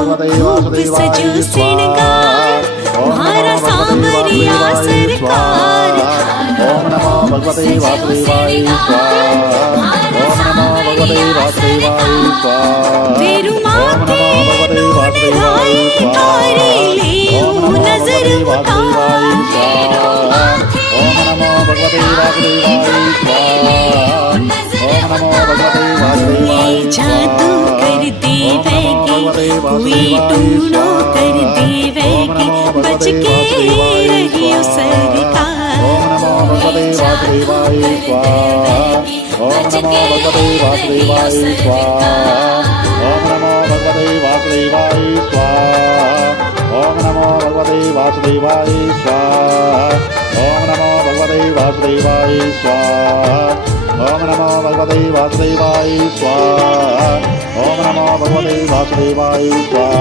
खूब सजो श्रृंगार मारा सांवरिया सरकार ओम नमो भगवते वासुदेवाय स्वाहा ओम नमो भगवते वासुदेवाय स्वाहा वेरु माथे नून राय तारे ले नजर उतार ओम नमो भगवते वासुदेवाय स्वाहा ओम नमो भगवते वासुदेवाय जादू कर देवेगी कोई टूणो कर देवेगी बच के रहियो सरकार ओम नमो भगवते वासुदेवाय स्वाहा ओम नमो भगवते वासुदेवाय स्वाहा ओम नमो भगवते वासुदेवाय स्वाहा ओम नमो भगवते वासुदेवाय स्वाहा ओम नमो भगवते वासुदेवाय स्वाहा ओम नमो भगवते वासुदेवाय स्वाहा ओम नमो भगवते वासुदेवाय स्वाहा।